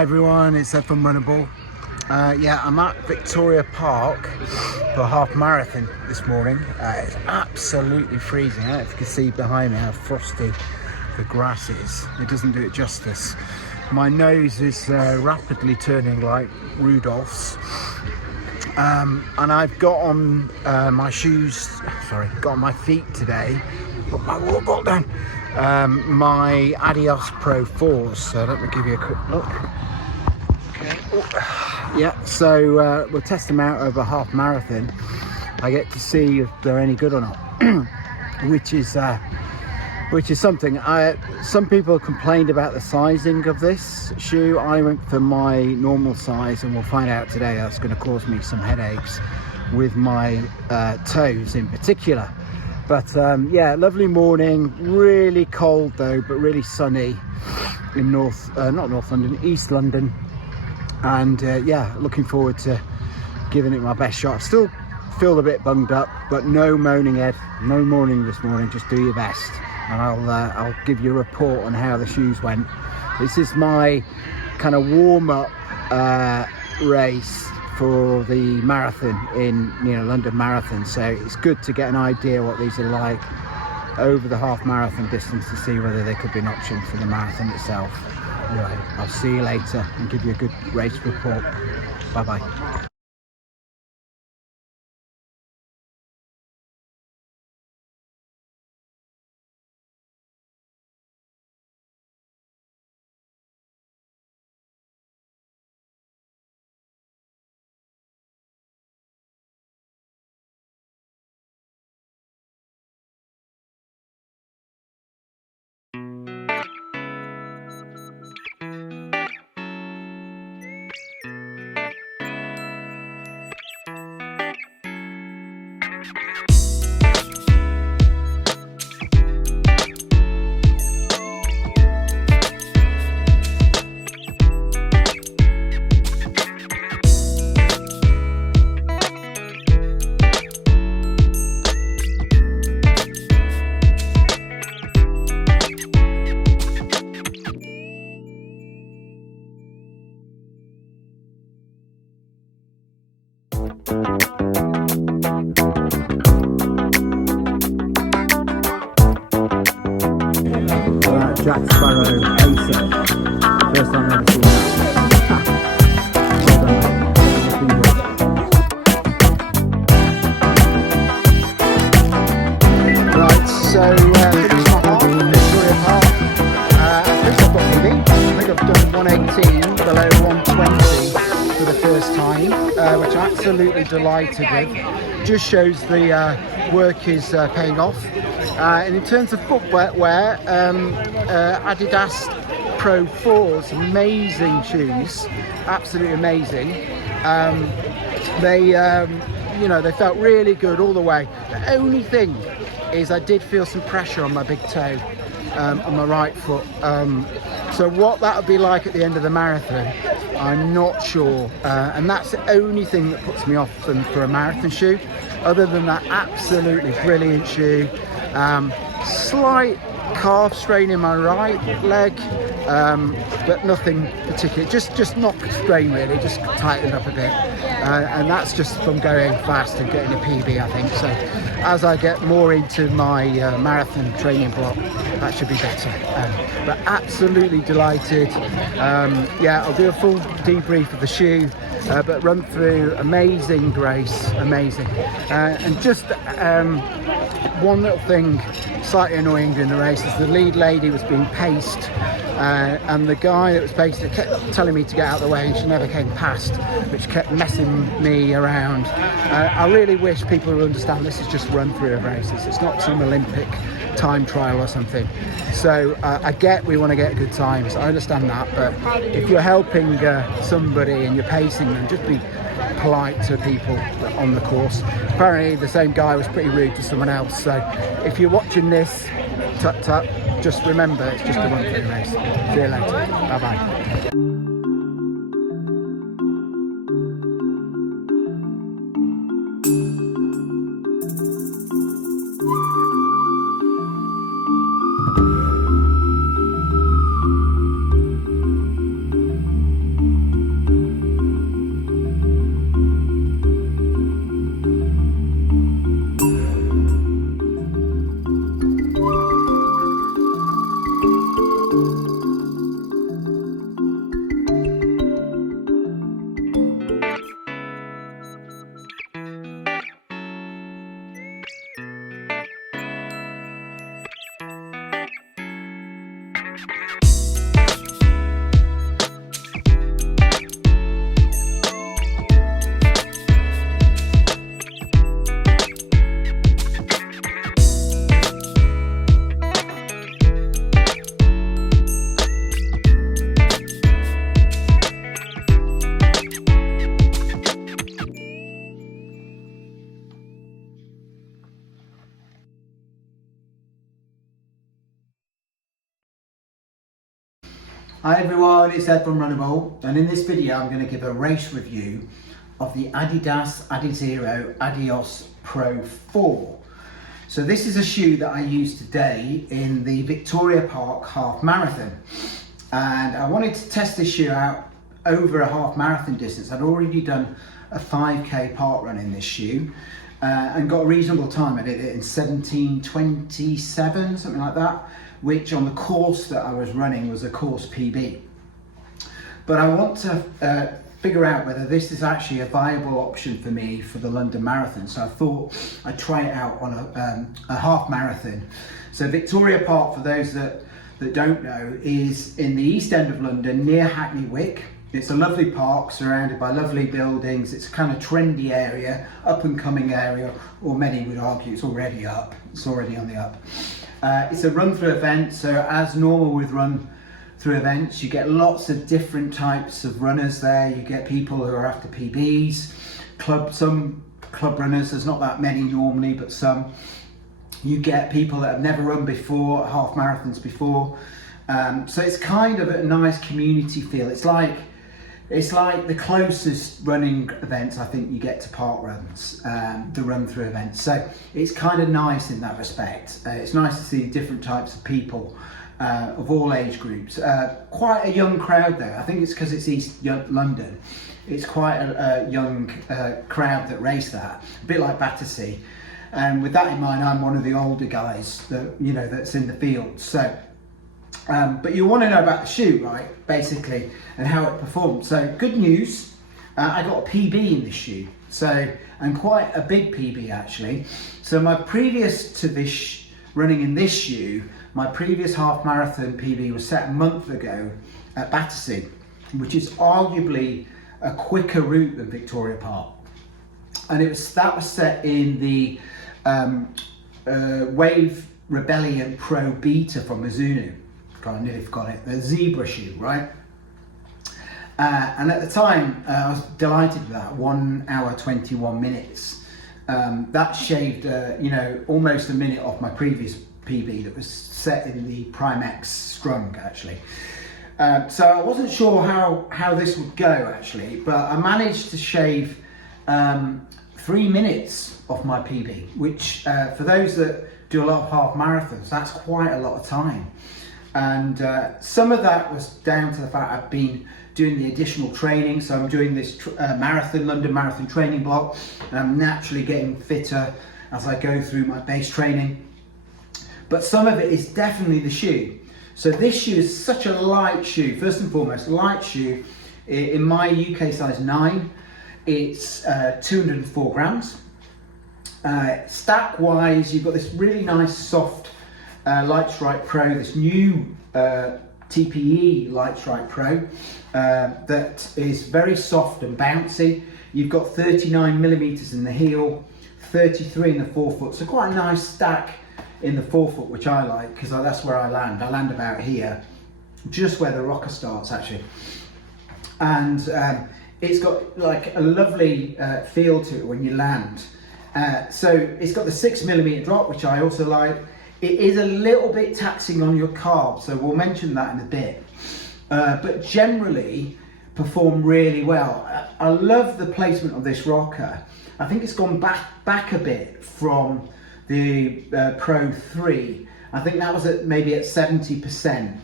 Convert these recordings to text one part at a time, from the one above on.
Hi everyone, it's Ed from Runnable. Yeah, I'm at Victoria Park for a half marathon this morning. It's absolutely freezing. I don't know if you can see behind me how frosty the grass is. It doesn't do it justice. My nose is rapidly turning like Rudolph's. And I've got on my feet today. Put my water down. My Adios Pro 4s. So let me give you a quick look. Okay. Oh. Yeah. So we'll test them out over a half marathon. I get to see if they're any good or not, which is something. Some people complained about the sizing of this shoe. I went for my normal size, and we'll find out today that's going to cause me some headaches with my toes in particular. But yeah, lovely morning, really cold though, but really sunny in East London. And yeah, looking forward to giving it my best shot. I still feel a bit bunged up, but no moaning, Ed. No moaning this morning, just do your best. And I'll give you a report on how the shoes went. This is my kind of warm-up race for the marathon in London Marathon, so it's good to get an idea what these are like over the half marathon distance to see whether they could be an option for the marathon itself. Anyway, I'll see you later and give you a good race report. Bye bye. Jack Sparrow Pacer. First time I've ever seen that. Right, so finished my half at Victoria Park. I think I've got PB. I think I've done 118 below 120 for the first time, which I'm absolutely delighted with. Just shows the work is paying off. And in terms of footwear, Adidas Pro 4s, amazing shoes, absolutely amazing. They felt really good all the way. The only thing is I did feel some pressure on my big toe, on my right foot. So what that would be like at the end of the marathon, I'm not sure. And that's the only thing that puts me off them for a marathon shoe. Other than that, absolutely brilliant shoe. Slight calf strain in my right leg, but nothing particular, just not strain really, just tightened up a bit, and that's just from going fast and getting a PB, I think. So as I get more into my marathon training block, that should be better. But absolutely delighted. Yeah, I'll do a full debrief of the shoe, but run through amazing race, amazing. And just one little thing slightly annoying in the race is the lead lady was being paced, and the guy that was paced kept telling me to get out of the way, and she never came past, which kept messing me around. I really wish people would understand this is just run through of races. It's not some Olympic time trial or something. So I get we want to get good times, I understand that, but if you're helping somebody and you're pacing them, just be polite to people on the course. Apparently the same guy was pretty rude to someone else, so if you're watching this, tut tut, just remember it's just a run through race. See you later, bye bye. Hi everyone, it's Ed from Runnable, and in this video I'm going to give a race review of the Adidas Adizero Adios Pro 4. So this is a shoe that I used today in the Victoria Park half marathon, and I wanted to test this shoe out over a half marathon distance. I'd already done a 5k park run in this shoe and got a reasonable time. I did it in 17:27, something like that, which on the course that I was running was a course PB. But I want to figure out whether this is actually a viable option for me for the London Marathon. So I thought I'd try it out on a half marathon. So Victoria Park, for those that don't know, is in the East End of London near Hackney Wick. It's a lovely park surrounded by lovely buildings. It's a kind of trendy area, up and coming area, or many would argue it's already up. It's already on the up. It's a run through event, so as normal with run through events, you get lots of different types of runners there. You get people who are after PBs, some club runners, there's not that many normally, but some. You get people that have never run before, half marathons before. So it's kind of a nice community feel. It's like the closest running events I think you get to park runs, the run through events. So it's kind of nice in that respect. It's nice to see different types of people of all age groups. Quite a young crowd there. I think it's because it's East London. It's quite a young crowd that race that, a bit like Battersea. And with that in mind, I'm one of the older guys that's in the field. So. But you want to know about the shoe, right, basically, and how it performs. So good news, I got a PB in this shoe, and quite a big PB actually. So my previous to this running in this shoe, my previous half marathon PB was set a month ago at Battersea, which is arguably a quicker route than Victoria Park, and that was set in the Wave Rebellion Pro Beta from Mizuno. God, I nearly forgot it. The zebra shoe, right? And at the time, I was delighted with that. 1 hour 21 minutes. That shaved, almost a minute off my previous PB that was set in the Primex Strung, actually. So I wasn't sure how this would go, actually, but I managed to shave 3 minutes off my PB, which for those that do a lot of half marathons, that's quite a lot of time. And some of that was down to the fact I've been doing the additional training. So I'm doing this London Marathon training block, and I'm naturally getting fitter as I go through my base training. But some of it is definitely the shoe. So this shoe is such a light shoe. First and foremost, light shoe. In my UK size 9, it's 204 grams. Stack wise, you've got this really nice soft Light Strike Pro, this new TPE Light Strike Pro that is very soft and bouncy. You've got 39 millimeters in the heel, 33 in the forefoot, so quite a nice stack in the forefoot, which I like because that's where I land. I land about here, just where the rocker starts actually, and it's got like a lovely feel to it when you land. So it's got the 6 millimeter drop, which I also like. It is a little bit taxing on your calves, so we'll mention that in a bit. But generally perform really well. I love the placement of this rocker. I think it's gone back a bit from the Pro 3. I think that was maybe at 70%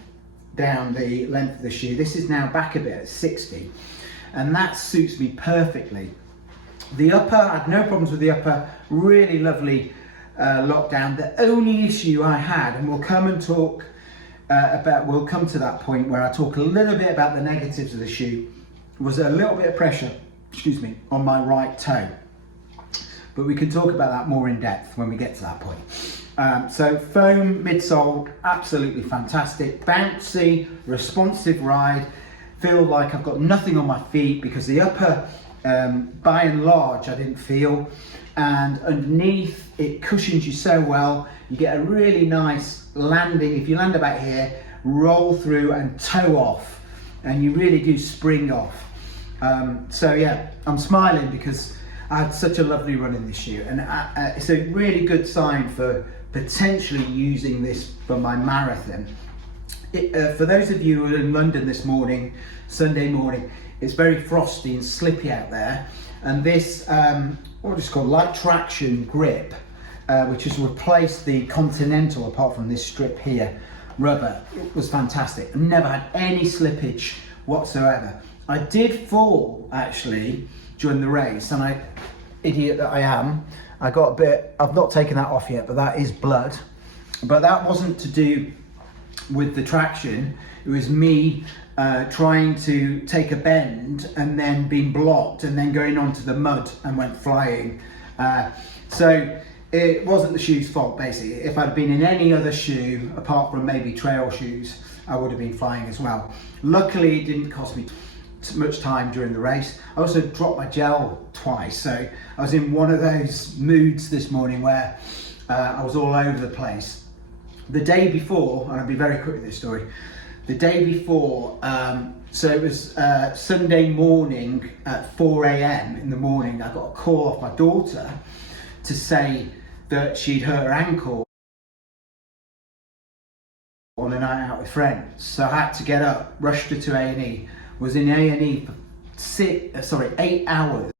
down the length of the shoe. This is now back a bit at 60, and that suits me perfectly. The upper, I had no problems with the upper, really lovely lockdown. The only issue I had, and we'll come to that point where I talk a little bit about the negatives of the shoe, was a little bit of pressure, on my right toe. But we can talk about that more in depth when we get to that point. So foam midsole, absolutely fantastic, bouncy, responsive ride. Feel like I've got nothing on my feet because the upper, by and large, I didn't feel. And underneath, it cushions you so well. You get a really nice landing. If you land about here, roll through and toe off, and you really do spring off. So yeah, I'm smiling because I had such a lovely run in this shoe, and it's a really good sign for potentially using this for my marathon For those of you who are in London this morning, Sunday morning, it's very frosty and slippy out there, and this what is called light traction grip, which has replaced the Continental, apart from this strip here, rubber. It was fantastic. I've never had any slippage whatsoever. I did fall actually during the race, and I, idiot that I am, I got a bit, I've not taken that off yet, but that is blood. But that wasn't to do with the traction. It was me trying to take a bend and then being blocked and then going onto the mud and went flying. So it wasn't the shoe's fault, basically. If I'd been in any other shoe apart from maybe trail shoes, I would have been flying as well. Luckily, it didn't cost me much time during the race. I also dropped my gel twice, so I was in one of those moods this morning where I was all over the place. The day before, and I'll be very quick with this story, the day before, so it was Sunday morning at 4 a.m. in the morning, I got a call off my daughter to say that she'd hurt her ankle on a night out with friends. So I had to get up, rushed her to A&E, was in A&E for 8 hours.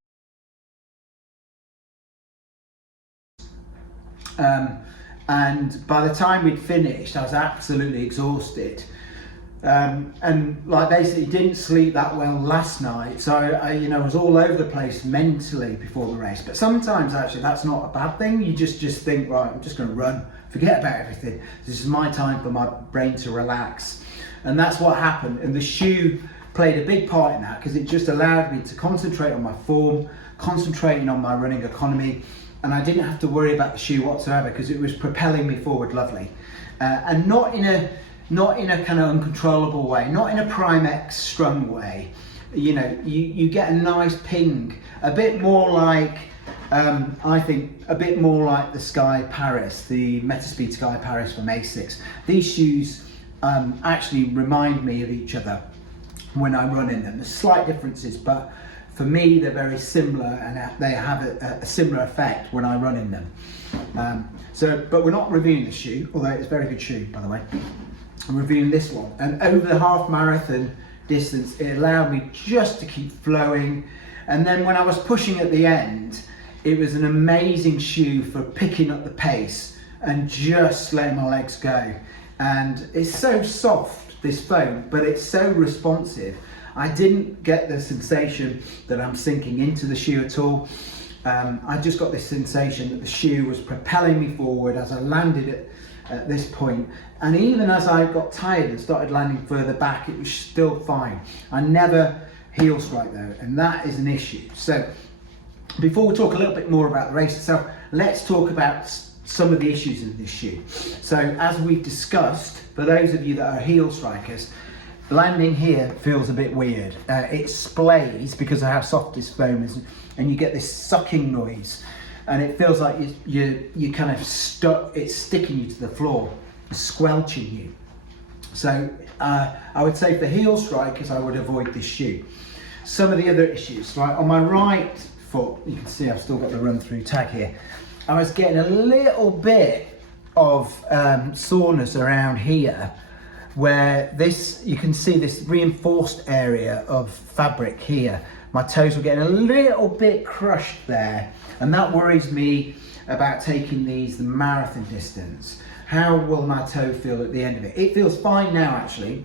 And by the time we'd finished, I was absolutely exhausted. And like basically didn't sleep that well last night. So I was all over the place mentally before the race. But sometimes actually that's not a bad thing. You just think, right, I'm just going to run, forget about everything. This is my time for my brain to relax. And that's what happened. And the shoe played a big part in that, because it just allowed me to concentrate on my form, concentrating on my running economy, and I didn't have to worry about the shoe whatsoever because it was propelling me forward lovely, and not in a kind of uncontrollable way, not in a Prime X strung way. You get a nice ping, a bit more like I think a bit more like the Sky Paris, the Metaspeed Sky Paris from Asics. These shoes actually remind me of each other when I run in them. There's slight differences, but for me they're very similar, and they have a similar effect when I run in them. But we're not reviewing the shoe, although it's a very good shoe, by the way. I'm reviewing this one, and over the half marathon distance it allowed me just to keep flowing, and then when I was pushing at the end, it was an amazing shoe for picking up the pace and just letting my legs go. And it's so soft, this foam, but it's so responsive. I didn't get the sensation that I'm sinking into the shoe at all. I just got this sensation that the shoe was propelling me forward as I landed at this point. And even as I got tired and started landing further back, it was still fine. I never heel strike though, and that is an issue. So before we talk a little bit more about the race itself, let's talk about some of the issues in this shoe. So as we've discussed, for those of you that are heel strikers, landing here feels a bit weird. It splays because of how soft this foam is, and you get this sucking noise, and it feels like you kind of stuck. It's sticking you to the floor, squelching you. So I would say for heel strikers, I would avoid this shoe. Some of the other issues, right, on my right foot, you can see I've still got the run through tag here. I was getting a little bit of soreness around here, where you can see this reinforced area of fabric here. My toes were getting a little bit crushed there, and that worries me about taking the marathon distance. How will my toe feel at the end of it? It feels fine now actually,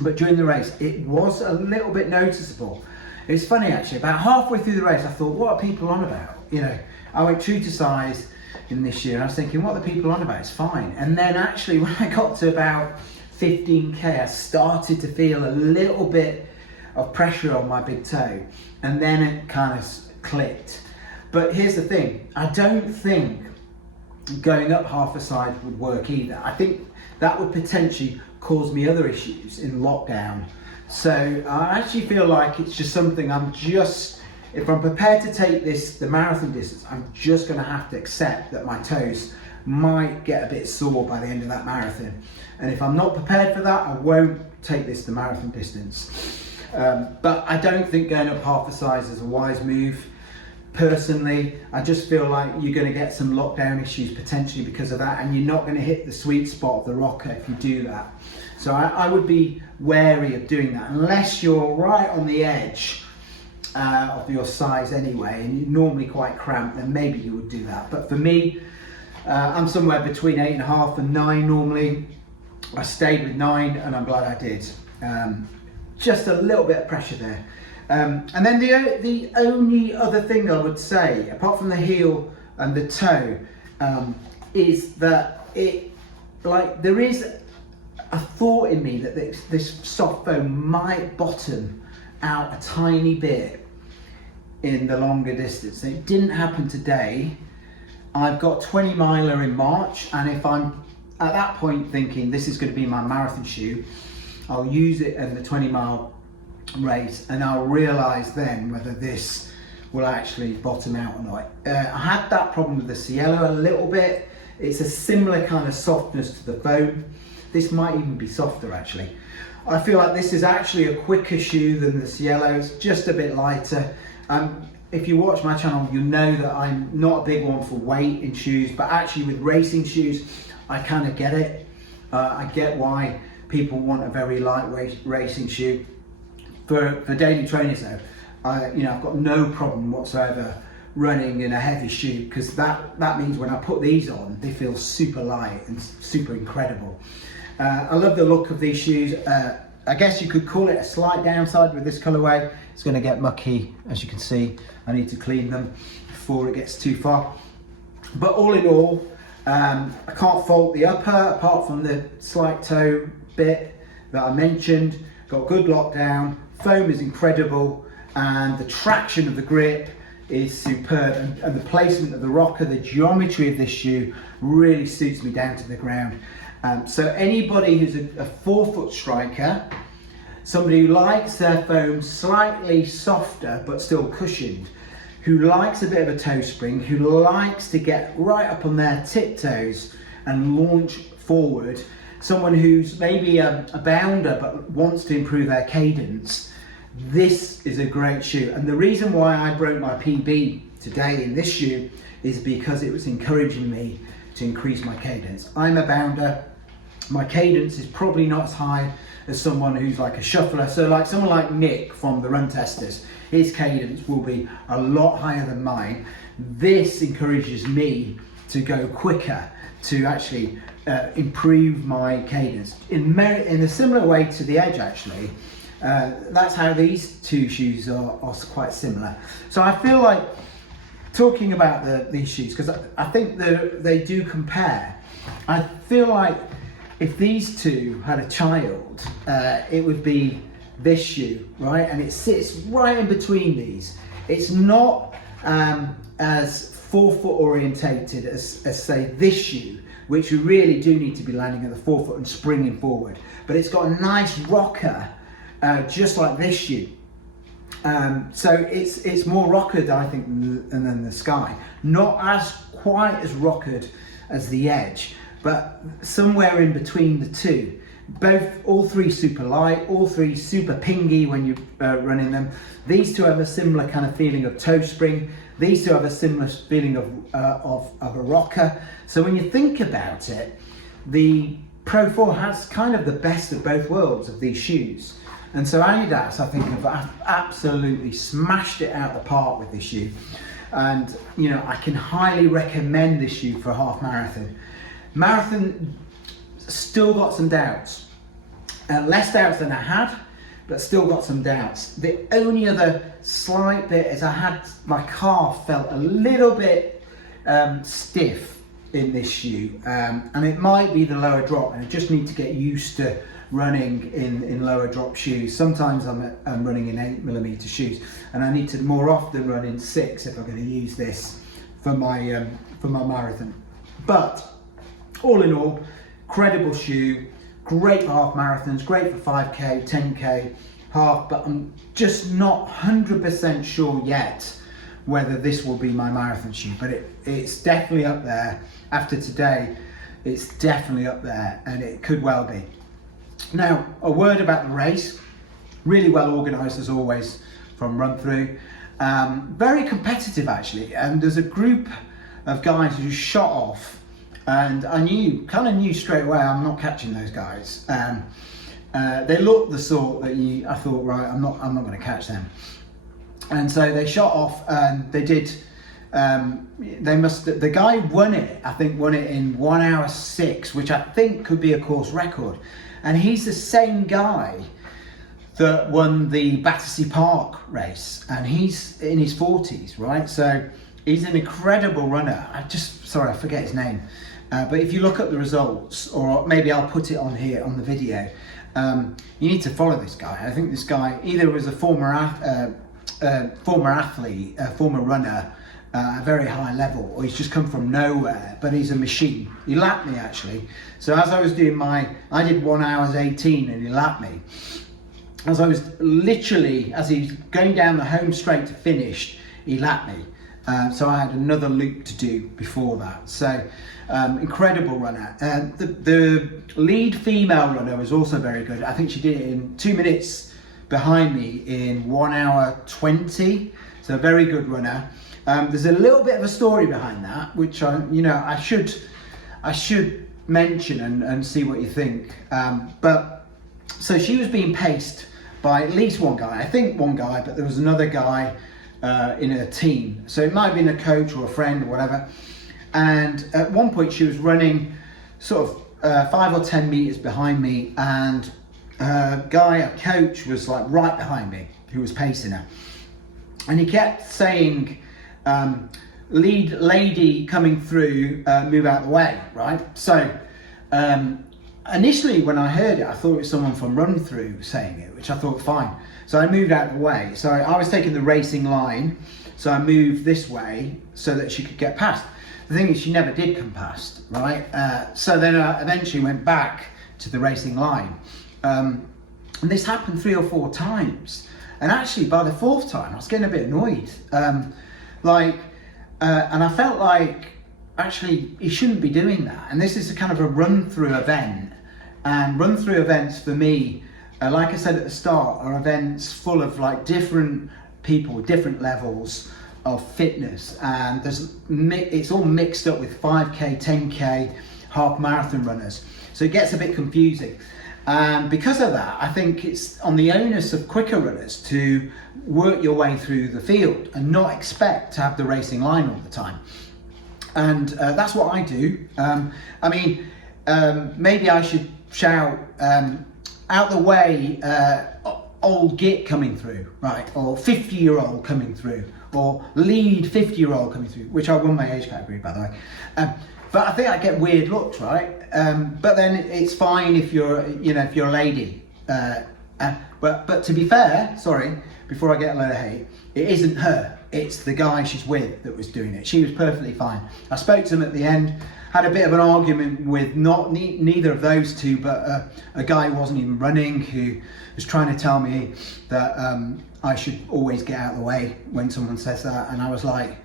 but during the race it was a little bit noticeable. It's funny actually, about halfway through the race I thought, what are people on about? I went true to size in this year, and I was thinking, what are the people on about? It's fine. And then actually when I got to about 15k, I started to feel a little bit of pressure on my big toe, and then it kind of clicked. But here's the thing, I don't think going up half a size would work either. I think that would potentially cause me other issues in lockdown. So I actually feel like it's just something if I'm prepared to take the marathon distance, I'm just going to have to accept that my toes might get a bit sore by the end of that marathon. And if I'm not prepared for that, I won't take the marathon distance. But I don't think going up half a size is a wise move. personally, I just feel like you're going to get some lockdown issues potentially because of that, and you're not going to hit the sweet spot of the rocker if you do that. So I would be wary of doing that unless you're right on the edge of your size anyway, and you're normally quite cramped, then maybe you would do that. But for me, I'm somewhere between 8.5 and 9 normally. I stayed with 9 and I'm glad I did. Just a little bit of pressure there. And then the only other thing I would say, apart from the heel and the toe, is that there is a thought in me that this soft foam might bottom out a tiny bit in the longer distance. It didn't happen today. I've got 20 miler in March, and if I'm at that point thinking this is going to be my marathon shoe, I'll use it in the 20 mile race, and I'll realise then whether this will actually bottom out or not. I had that problem with the Cielo a little bit. It's a similar kind of softness to the foam. This might even be softer actually. I feel like this is actually a quicker shoe than the Cielo. It's just a bit lighter. If you watch my channel, you know that I'm not a big one for weight in shoes, but actually with racing shoes, I kind of get it. I get why people want a very lightweight racing shoe. For daily trainers though, I've got no problem whatsoever running in a heavy shoe, because that means when I put these on, they feel super light and super incredible. I love the look of these shoes. I guess you could call it a slight downside with this colorway. It's going to get mucky, as you can see. I need to clean them before it gets too far. But all in all, I can't fault the upper, apart from the slight toe bit that I mentioned. Got good lockdown, foam is incredible, and the traction of the grip is superb, and the placement of the rocker, the geometry of this shoe really suits me down to the ground. So anybody who's a forefoot striker, somebody who likes their foam slightly softer but still cushioned, who likes a bit of a toe spring, who likes to get right up on their tiptoes and launch forward, someone who's maybe a bounder but wants to improve their cadence, this is a great shoe. And the reason why I broke my PB today in this shoe is because it was encouraging me to increase my cadence. I'm a bounder. My cadence is probably not as high as someone who's like a shuffler. So like someone like Nick from the Run Testers, his cadence will be a lot higher than mine. This encourages me to go quicker, to actually improve my cadence. In a similar way to the Edge actually, that's how these two shoes are quite similar. So I feel like talking about these shoes, because I think they do compare. I feel like if these two had a child, it would be this shoe, right? And it sits right in between these. It's not as forefoot orientated as say this shoe, which you really do need to be landing at the forefoot and springing forward. But it's got a nice rocker, just like this shoe. So it's more rockered, I think, than the Sky. Not quite as rockered as the Edge, but somewhere in between the two. All three super light, all three super pingy when you're running them. These two have a similar kind of feeling of toe spring. These two have a similar feeling of a rocker. So when you think about it, the Pro 4 has kind of the best of both worlds of these shoes. And so Adidas, I think, have absolutely smashed it out of the park with this shoe. And, I can highly recommend this shoe for a half marathon. Marathon, still got some doubts. Less doubts than I had, but still got some doubts. The only other slight bit is my calf felt a little bit stiff in this shoe. And it might be the lower drop, and I just need to get used to running in lower drop shoes. Sometimes I'm running in 8mm shoes, and I need to more often run in 6 if I'm going to use this for my marathon. But all in all, credible shoe, great for half marathons, great for 5k, 10k, half, but I'm just not 100% sure yet whether this will be my marathon shoe, but it's definitely up there. After today, it's definitely up there, and it could well be. Now, a word about the race. Really well organised as always from run through. Very competitive actually, and there's a group of guys who shot off, and I kind of knew straight away I'm not catching those guys. They looked the sort that I thought, right, I'm not going to catch them. And so they shot off, and they did. The guy won it. I think won it in 1 hour 6, which I think could be a course record. And he's the same guy that won the Battersea Park race, and he's in his 40s, right? So he's an incredible runner. I forget his name. But if you look at the results, or maybe I'll put it on here on the video, you need to follow this guy. I think this guy either was a former athlete, a former runner, at a very high level, or he's just come from nowhere, but he's a machine. He lapped me actually. So as I was doing I did 1 hour 18 and he lapped me. As he's going down the home straight to finish, he lapped me. So I had another loop to do before that. So incredible runner. The lead female runner was also very good. I think she did it in 2 minutes behind me in 1 hour 20. So a very good runner. There's a little bit of a story behind that, which I should mention and see what you think. But so she was being paced by at least one guy. I think one guy, but there was another guy in a team. So it might have been a coach or a friend or whatever. And at one point she was running sort of 5 or 10 meters behind me, and a coach was like right behind me who was pacing her. And he kept saying, lead lady coming through, move out of the way, right? So initially when I heard it, I thought it was someone from Run Through saying it, which I thought fine. So I moved out of the way. So I was taking the racing line, so I moved this way so that she could get past. The thing is, she never did come past, right? So then I eventually went back to the racing line. And this happened 3 or 4 times. And actually by the 4th time, I was getting a bit annoyed. And I felt like, actually, he shouldn't be doing that. And this is a kind of a run-through event. And run-through events for me, like I said at the start, are events full of like different people, different levels of fitness. And it's all mixed up with 5K, 10K, half marathon runners. So it gets a bit confusing. And because of that, I think it's on the onus of quicker runners to work your way through the field and not expect to have the racing line all the time. And that's what I do. Maybe I should shout, out the way, old git coming through, right? Or 50-year-old coming through, or lead 50-year-old coming through, which I won my age category, by the way. But I think I get weird looks, right? But then it's fine if you're a lady. But to be fair, sorry, before I get a load of hate, it isn't her. It's the guy she's with that was doing it. She was perfectly fine. I spoke to him at the end, had a bit of an argument with neither of those two, but a guy who wasn't even running, who was trying to tell me that I should always get out of the way when someone says that. And I was like,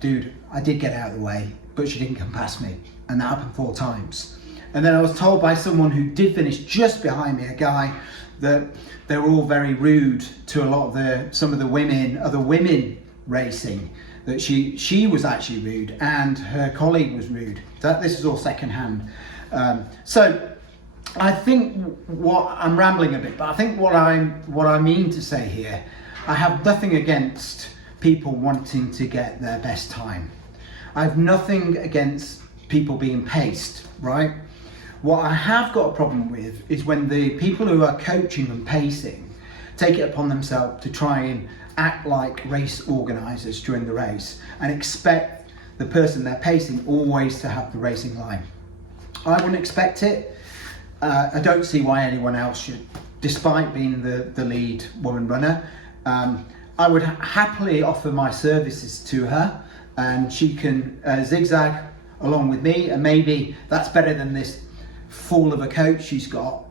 dude, I did get out of the way, but she didn't come past me. And that happened 4 times. And then I was told by someone who did finish just behind me, a guy, that they were all very rude to some of the other women racing, that she was actually rude and her colleague was rude. This is all secondhand. So I think I'm rambling a bit, but I think what I mean to say here, I have nothing against people wanting to get their best time. I have nothing against people being paced, right? What I have got a problem with is when the people who are coaching and pacing take it upon themselves to try and act like race organisers during the race and expect the person they're pacing always to have the racing line. I wouldn't expect it. I don't see why anyone else should, despite being the lead woman runner. I would happily offer my services to her, and she can zigzag along with me, and maybe that's better than this fool of a coach she's got,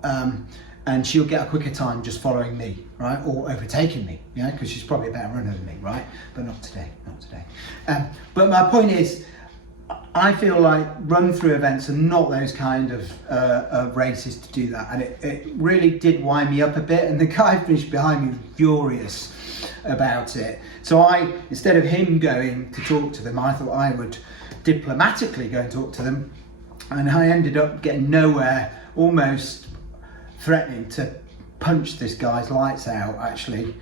and she'll get a quicker time just following me, right, or overtaking me, because she's probably a better runner than me, right? But not today. But my point is, I feel like run-through events are not those kind of races to do that, and it really did wind me up a bit, and the guy finished behind me was furious about it. So instead of him going to talk to them, I thought I would diplomatically go and talk to them, and I ended up getting nowhere, almost threatening to punch this guy's lights out, actually,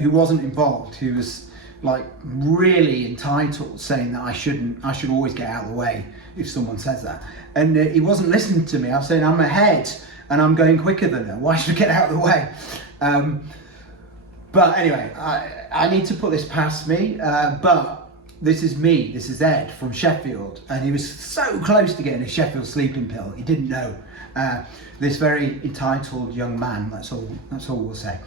who wasn't involved, who was like really entitled, saying that I should always get out of the way if someone says that. And he wasn't listening to me. I was saying, I'm ahead and I'm going quicker than her. Why should I get out of the way? But anyway, I need to put this past me, but this is me, this is Ed from Sheffield, and he was so close to getting a Sheffield sleeping pill, he didn't know. This very entitled young man, that's all we'll say.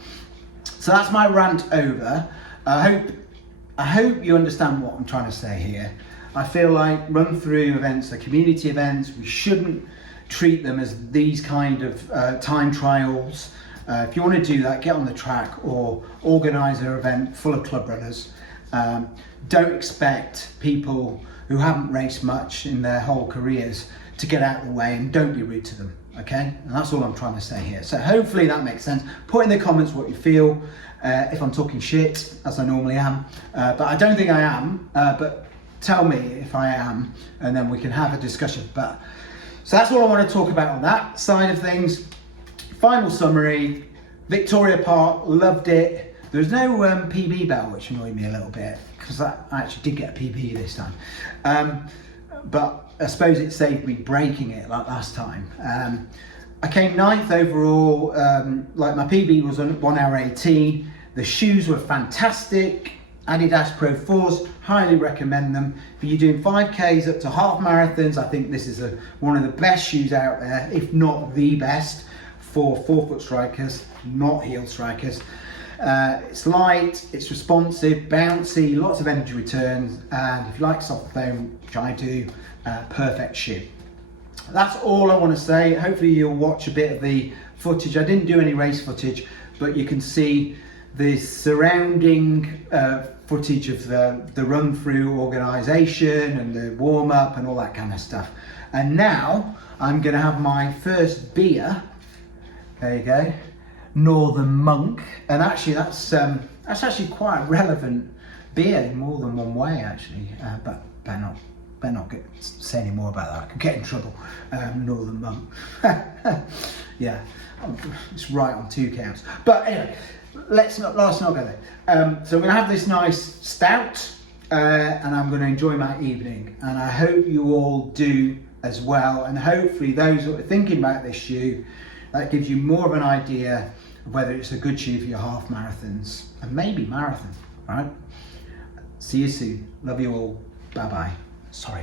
So that's my rant over. I hope you understand what I'm trying to say here. I feel like run-through events are community events. We shouldn't treat them as these kind of time trials. If you want to do that, get on the track or organise an event full of club runners. Don't expect people who haven't raced much in their whole careers to get out of the way, and don't be rude to them, okay? And that's all I'm trying to say here. So hopefully that makes sense. Put in the comments what you feel. If I'm talking shit, as I normally am, but I don't think I am, but tell me if I am, and then we can have a discussion. So that's all I want to talk about on that side of things. Final summary, Victoria Park, loved it. There's no PB bell, which annoyed me a little bit, because I actually did get a PB this time. But I suppose it saved me breaking it like last time. I came 9th overall, like my PB was on 1 hour 18. The shoes were fantastic. Adidas Pro 4s, highly recommend them. If you're doing 5Ks up to half marathons, I think this is one of the best shoes out there, if not the best, for forefoot strikers, not heel strikers. It's light, it's responsive, bouncy, lots of energy returns, and if you like soft foam, which I do, perfect shoe. That's all I want to say. Hopefully you'll watch a bit of the footage. I didn't do any race footage, but you can see the surrounding footage of the run-through organisation and the warm-up and all that kind of stuff. And now I'm going to have my first beer. There you go, Northern Monk. And actually that's actually quite a relevant beer in more than one way, actually. But better not say any more about that. I could get in trouble. Northern Monk. Yeah, it's right on 2 counts. But anyway, let's not go there. So I'm going to have this nice stout, and I'm going to enjoy my evening. And I hope you all do as well. And hopefully those who are thinking about this shoe, that gives you more of an idea of whether it's a good shoe for your half marathons and maybe marathon. All right. See you soon. Love you all. Bye bye. Sorry.